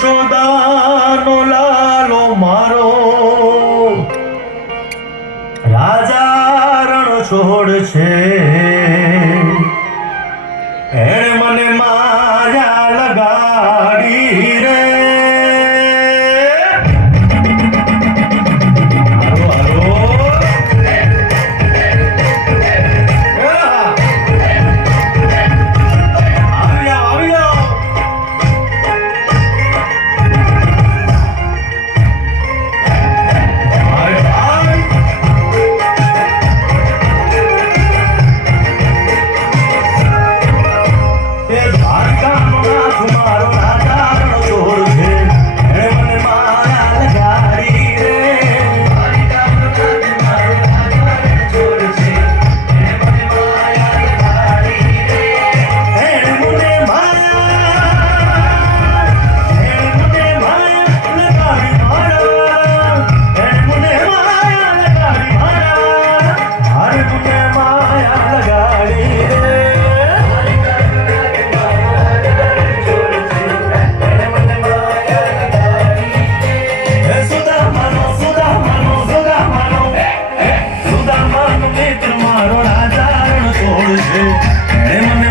সুদানো লালো মারো। রাজার ছোড়ছে মনে মনে